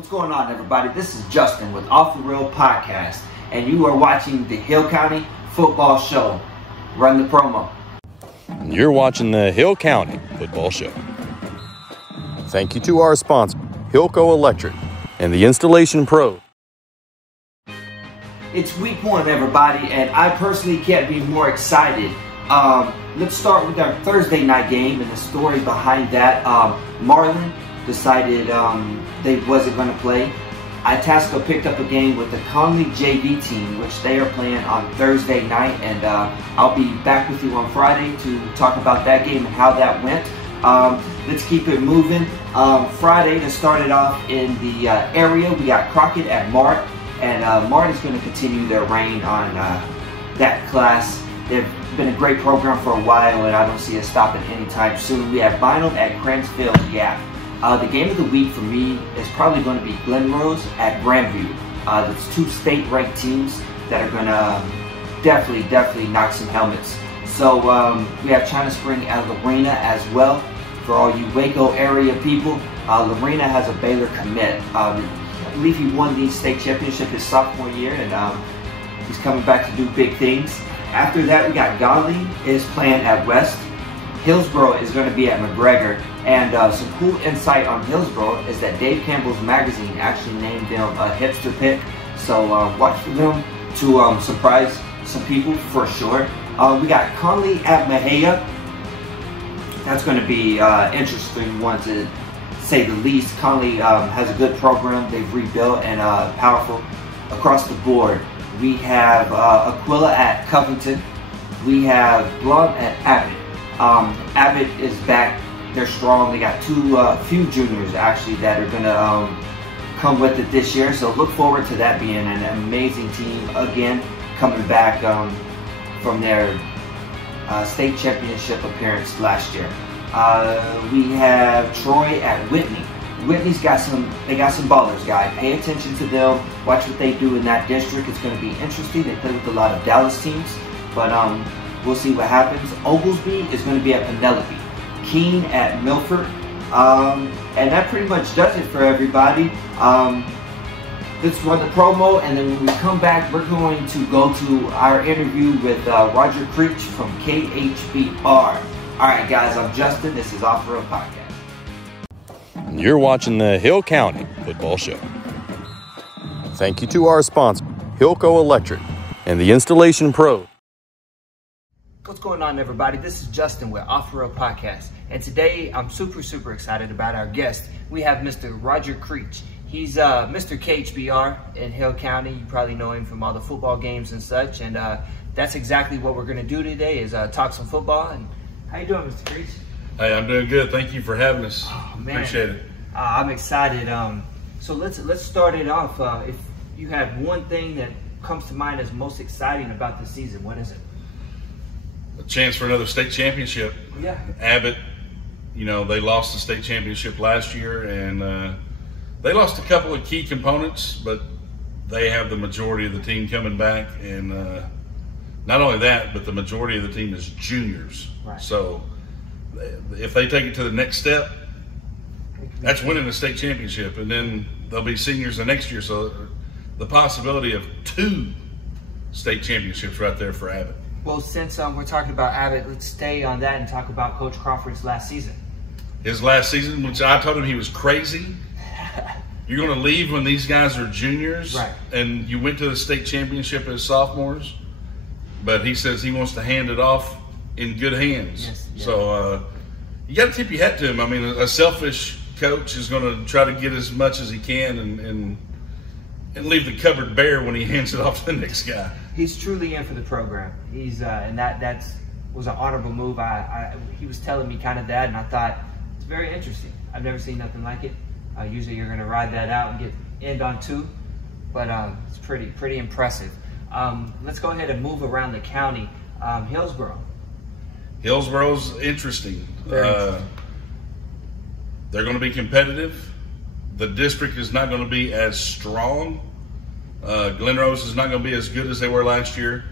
What's going on, everybody? This is Justin with Off the Rail Podcast, and you are watching the Hill County Football Show. Run the promo. You're watching the Hill County Football Show. Thank you to our sponsor, Hilco Electric and the Installation Pro. It's week one, everybody, and I personally can't be more excited. Let's start with our Thursday night game and the story behind that. Marlin decided they wasn't going to play. Itasca picked up a game with the Conley JV team, which they are playing on Thursday night, and I'll be back with you on Friday to talk about that game and how that went. Let's keep it moving. Friday, to start it off in the area, we got Crockett at Mart, and Mart is going to continue their reign on that class. They've been a great program for a while, and I don't see it stopping anytime soon. We have Bynum at Cransfield Gap. The game of the week for me is probably going to be Glen Rose at Grandview. There's two state-ranked teams that are going to definitely knock some helmets. So we have China Spring at Lorena as well. For all you Waco area people, Lorena has a Baylor commit. I believe he won the state championship his sophomore year, and he's coming back to do big things. After that, we got Godley is playing at West. Hillsboro is going to be at McGregor. And some cool insight on Hillsboro is that Dave Campbell's magazine actually named them a hipster pick. So watch for them to surprise some people for sure. We got Conley at Mejia. That's going to be interesting one to say the least. Conley has a good program. They've rebuilt and powerful across the board. We have Aquila at Covington. We have Blunt at Abbott. Abbott is back. They're strong. They got few juniors actually that are going to come with it this year. So look forward to that being an amazing team again, coming back from their state championship appearance last year. We have Troy at Whitney. Whitney's got some ballers, guys. Pay attention to them. Watch what they do in that district. It's going to be interesting. They play with a lot of Dallas teams, but we'll see what happens. Oglesby is going to be at Penelope. Keene at Milford, and that pretty much does it for everybody. Let's run the promo, and then when we come back, we're going to go to our interview with Roger Creech from KHBR. All right, guys, I'm Justin. This is Off the Rail Podcast. You're watching the Hill County Football Show. Thank you to our sponsor, Hilco Electric and the Installation Pro. What's going on, everybody? This is Justin with Off the Rail Podcast, and today I'm super excited about our guest. We have Mr. Roger Creech. He's Mr. KHBR in Hill County. You probably know him from all the football games and such, and that's exactly what we're going to do today is talk some football. And how you doing, Mr. Creech? Hey, I'm doing good. Thank you for having us. Oh, man. Appreciate it. I'm excited. So let's start it off. If you had one thing that comes to mind as most exciting about this season, what is it? A chance for another state championship. Yeah. Abbott, you know, they lost the state championship last year, and they lost a couple of key components, but they have the majority of the team coming back, and not only that, but the majority of the team is juniors. Right. So if they take it to the next step, that's winning the state championship, and then they'll be seniors the next year. So the possibility of 2 state championships right there for Abbott. Well, since we're talking about Abbott, let's stay on that and talk about Coach Crawford's last season. His last season, which I told him he was crazy. You're going to leave when these guys are juniors, right? And you went to the state championship as sophomores. But he says he wants to hand it off in good hands. Yes, yeah. So you got to tip your hat to him. I mean, a selfish coach is going to try to get as much as he can and leave the cupboard bare when he hands it off to the next guy. He's truly in for the program. He's and that was an honorable move. He was telling me kind of that, and I thought it's very interesting. I've never seen nothing like it. Usually you're going to ride that out and end on 2, but it's pretty impressive. Let's go ahead and move around the county. Hillsboro's interesting. They're going to be competitive. The district is not going to be as strong. Glen Rose is not going to be as good as they were last year.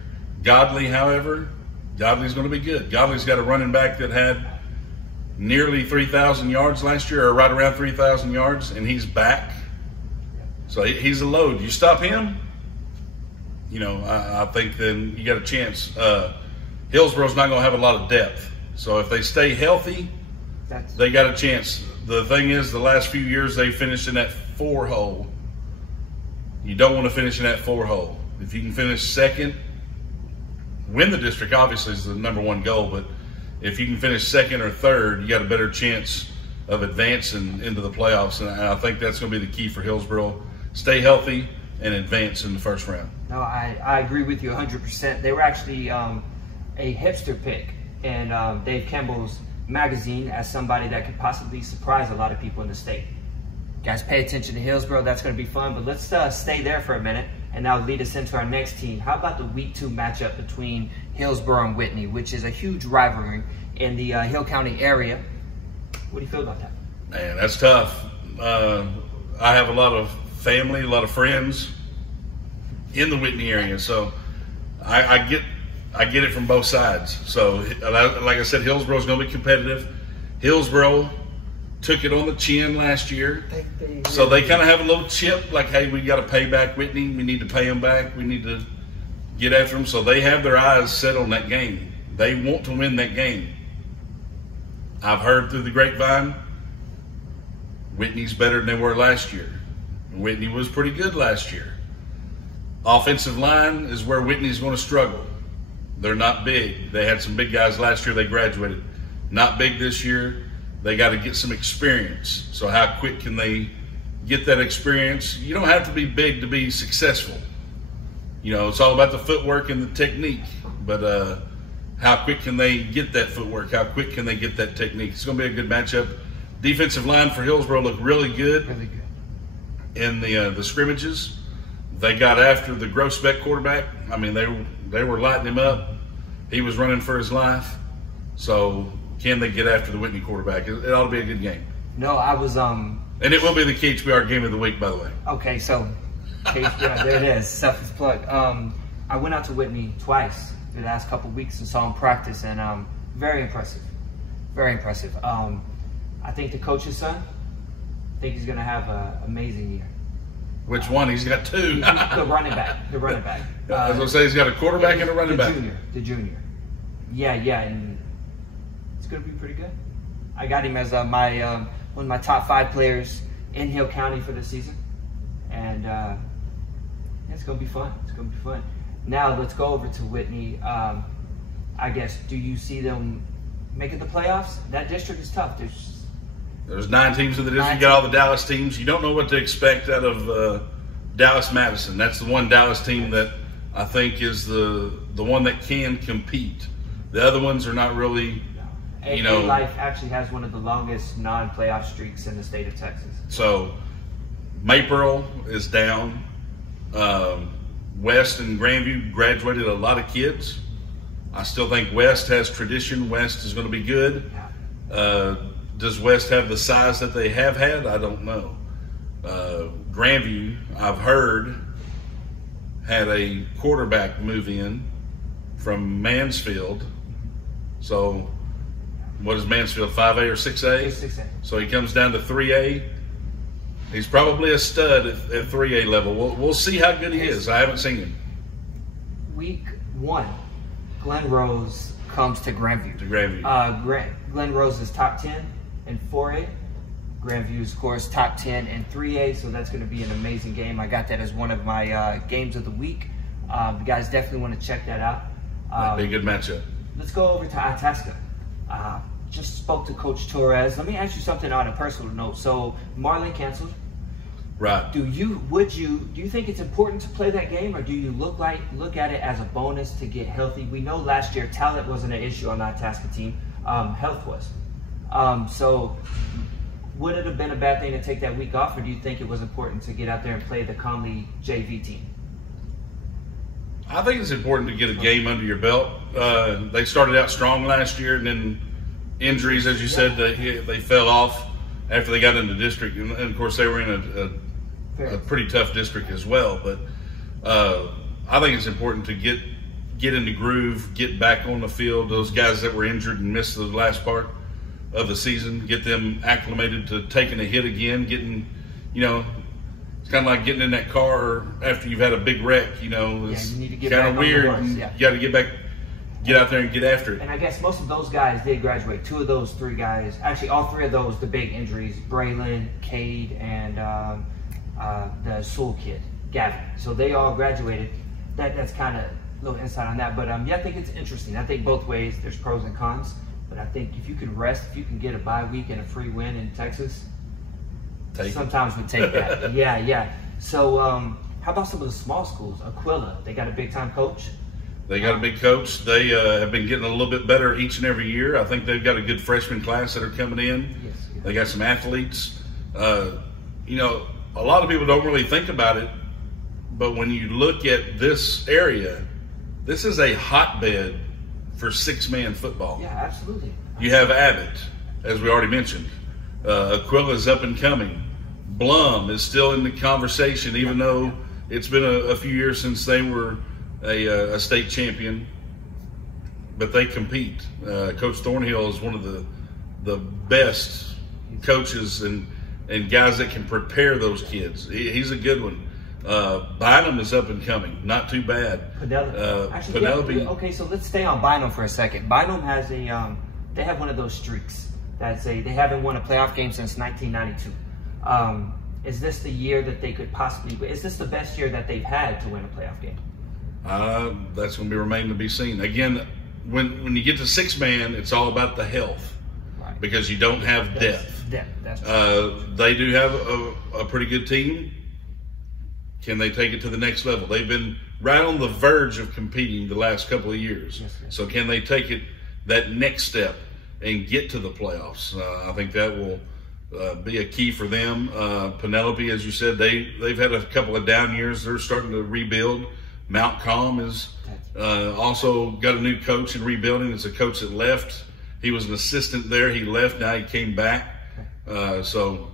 Godley, however, Godley's going to be good. Godley's got a running back that had nearly 3,000 yards last year, or right around 3,000 yards, and he's back. So he's a load. You stop him, you know, I think then you got a chance. Hillsboro's not going to have a lot of depth. So if they stay healthy, they got a chance. The thing is, the last few years they finished in that 4 hole. You don't want to finish in that 4 hole. If you can finish second, win the district obviously is the #1 goal, but if you can finish second or third, you got a better chance of advancing into the playoffs. And I think that's going to be the key for Hillsboro. Stay healthy and advance in the first round. No, I agree with you 100%. They were actually a hipster pick in Dave Campbell's magazine as somebody that could possibly surprise a lot of people in the state. Guys, pay attention to Hillsboro. That's going to be fun. But let's stay there for a minute and now lead us into our next team. How about the Week 2 matchup between Hillsboro and Whitney, which is a huge rivalry in the Hill County area? What do you feel about that? Man, that's tough. I have a lot of family, a lot of friends in the Whitney area, so I get it from both sides. So, like I said, Hillsboro's going to be competitive. Hillsboro took it on the chin last year, so they kind of have a little chip, like, hey, we got to pay back Whitney. We need to pay them back. We need to get after them. So they have their eyes set on that game. They want to win that game. I've heard through the grapevine, Whitney's better than they were last year. Whitney was pretty good last year. Offensive line is where Whitney's going to struggle. They're not big. They had some big guys last year. They graduated. Not big this year. They got to get some experience. So how quick can they get that experience? You don't have to be big to be successful. You know, it's all about the footwork and the technique. But how quick can they get that footwork? How quick can they get that technique? It's going to be a good matchup. Defensive line for Hillsboro looked really good. Really good. In the scrimmages. They got after the Grossbeck quarterback. I mean, they were lighting him up. He was running for his life. So can they get after the Whitney quarterback? It ought to be a good game. No, I was and it will be the KHBR game of the week, by the way. Okay, so KHBR, there it is, selfish plug. I went out to Whitney twice the last couple weeks and saw him practice, and very impressive, very impressive. I think the coach's son, I think he's going to have an amazing year. Which one? He's got 2. The running back. The running back. I was going to say he's got a quarterback and a running back. The junior. Yeah, and it's going to be pretty good. I got him as my one of my top 5 players in Hill County for the season. And it's going to be fun. It's going to be fun. Now let's go over to Whitney. I guess, do you see them making the playoffs? That district is tough. There's 9 teams in the district. You got all the Dallas teams. You don't know what to expect out of Dallas-Madison. That's the one Dallas team that I think is the one that can compete. The other ones are not really, you know. Life actually has one of the longest non-playoff streaks in the state of Texas. So Maypearl is down. West and Grandview graduated a lot of kids. I still think West has tradition. West is going to be good. Does West have the size that they have had? I don't know. Grandview, I've heard, had a quarterback move in from Mansfield. So what is Mansfield, 5A or 6A? 6A. So he comes down to 3A. He's probably a stud at 3A level. We'll see how good he is. I haven't seen him. Week 1, Glen Rose comes to Grandview. Glen Rose is top 10 in 4A. Grandview scores top 10 in 3A, so that's going to be an amazing game. I got that as one of my games of the week. You guys definitely want to check that out. That'd be a good matchup. Let's go over to Itasca. Just spoke to Coach Torres. Let me ask you something on a personal note. So Marlin canceled. Right. Do you think it's important to play that game, or do you look at it as a bonus to get healthy? We know last year talent wasn't an issue on the Itasca team. Health was. So would it have been a bad thing to take that week off, or do you think it was important to get out there and play the Conley JV team? I think it's important to get a game under your belt. They started out strong last year, and then injuries, as you said, they fell off after they got into district. And of course, they were in a pretty tough district as well. But I think it's important to get in the groove, get back on the field. Those guys that were injured and missed the last part of the season, get them acclimated to taking a hit again, getting, It's kind of like getting in that car after you've had a big wreck. You know, it's you need to get kind back of on the weird. horse, You got to get back, get out there and get after it. And I guess most of those guys did graduate. 2 of those 3 guys, actually all 3 of those, the big injuries, Braylon, Cade, and the Sewell kid, Gavin. So they all graduated. That's kind of a little insight on that. But yeah, I think it's interesting. I think both ways, there's pros and cons. But I think if you can rest, if you can get a bye week and a free win in Texas, sometimes we take that. Yeah. So how about some of the small schools? Aquila, they got a big-time coach. They got a big coach. They have been getting a little bit better each and every year. I think they've got a good freshman class that are coming in. Yes. They got some athletes. You know, a lot of people don't really think about it, but when you look at this area, this is a hotbed for 6-man football. Yeah, absolutely. You have Abbott, as we already mentioned. Aquila's up and coming. Blum is still in the conversation, even though it's been a few years since they were a state champion. But they compete. Coach Thornhill is one of the best coaches and guys that can prepare those kids. He's a good one. Bynum is up and coming, not too bad. Penelope. Yeah, okay, so let's stay on Bynum for a second. Bynum has they have one of those streaks. They haven't won a playoff game since 1992. Is this the year that they could possibly? Is this the best year that they've had to win a playoff game? That's going to be remain to be seen. Again, when you get to 6-man, it's all about the health, right? Because you don't have depth. That's they do have a pretty good team. Can they take it to the next level? They've been right on the verge of competing the last couple of years. Yes. So can they take it that next step and get to the playoffs? I think that will be a key for them. Penelope, as you said, they've had a couple of down years. They're starting to rebuild. Mount Calm is also got a new coach in rebuilding. It's a coach that left. He was an assistant there. He left. Now he came back. So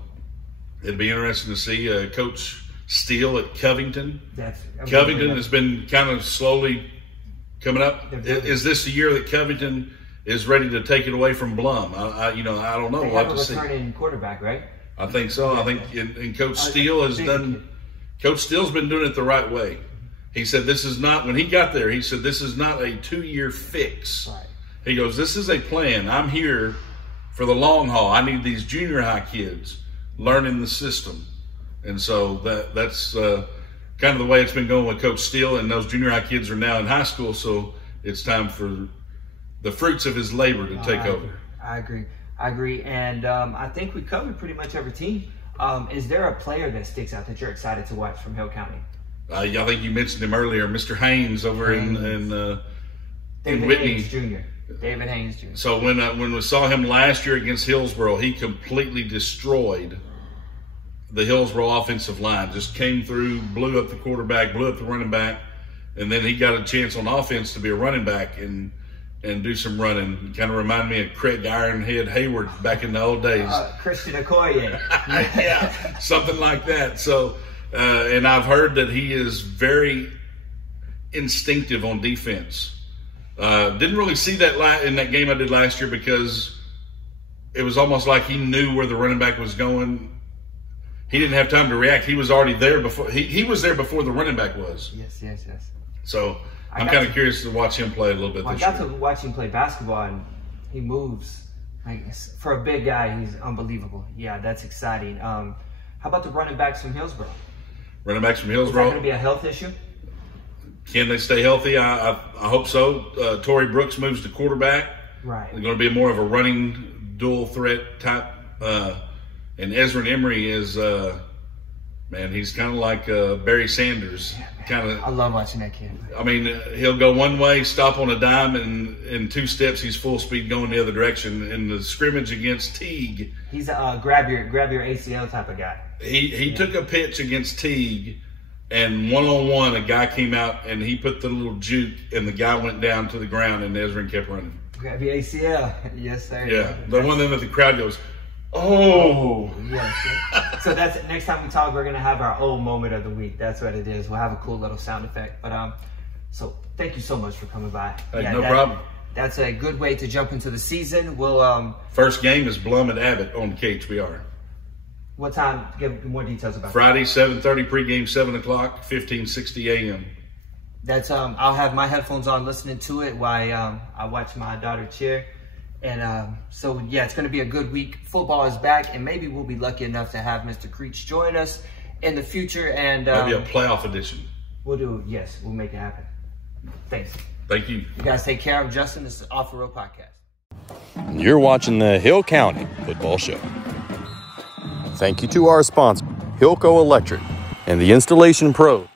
it'd be interesting to see Coach Steele at Covington. Covington has been kind of slowly coming up. Is this the year that Covington is ready to take it away from Blum? I don't know. We'll have to see. Returning quarterback, right? I think so. I think, and Coach Steele has done. Coach Steele's been doing it the right way. He said this is not, when he got there, he said this is not a 2-year fix. Right. He goes, this is a plan. I'm here for the long haul. I need these junior high kids learning the system. And so that's kind of the way it's been going with Coach Steele, and those junior high kids are now in high school, so it's time for the fruits of his labor to take over. I agree. And I think we covered pretty much every team. Is there a player that sticks out that you're excited to watch from Hill County? I think you mentioned him earlier, Mr. Haynes over in Whitney. David Haynes Jr. So when we saw him last year against Hillsboro, he completely destroyed the Hillsboro offensive line. Just came through, blew up the quarterback, blew up the running back, and then he got a chance on offense to be a running back and do some running. Kind of reminded me of Craig Ironhead Hayward back in the old days. Christian Okoye. Yeah, something like that. So, and I've heard that he is very instinctive on defense. Didn't really see that in that game I did last year because it was almost like he knew where the running back was going. He didn't have time to react. He was already there before. He was there before the running back was. Yes. So I'm kind of curious to watch him play a little bit this year. I got to watch him play basketball, and he moves. For a big guy, he's unbelievable. Yeah, that's exciting. How about the running backs from Hillsboro? Running backs from Hillsboro. Is that going to be a health issue? Can they stay healthy? I hope so. Torrey Brooks moves to quarterback. Right. They're going to be more of a running dual threat type. And Ezra Emery is, man, he's kind of like Barry Sanders. I love watching that kid. I mean, he'll go one way, stop on a dime, and in 2 steps he's full speed going the other direction. In the scrimmage against Teague, he's a grab your ACL type of guy. He took a pitch against Teague, and one-on-one, a guy came out and he put the little juke, and the guy went down to the ground, and Ezra kept running. Grab your ACL, yes sir. Yeah, the one that the crowd goes, oh. Yes. So that's it. Next time we talk, we're gonna have our old moment of the week. That's what it is. We'll have a cool little sound effect. But so thank you so much for coming by. Hey, no problem. That's a good way to jump into the season. We'll first game is Blum and Abbott on KHBR. What time? Give more details about Friday, 7:30 pregame, 7 o'clock, 15:60 a.m. That's I'll have my headphones on listening to it while I watch my daughter cheer. And so yeah, it's gonna be a good week. Football is back, and maybe we'll be lucky enough to have Mr. Creech join us in the future. And maybe a playoff edition. We'll do, yes, we'll make it happen. Thanks. Thank you. You guys take care. I'm Justin. This is Off the Road Podcast. You're watching the Hill County Football Show. Thank you to our sponsor, Hilco Electric, and the Installation Pros.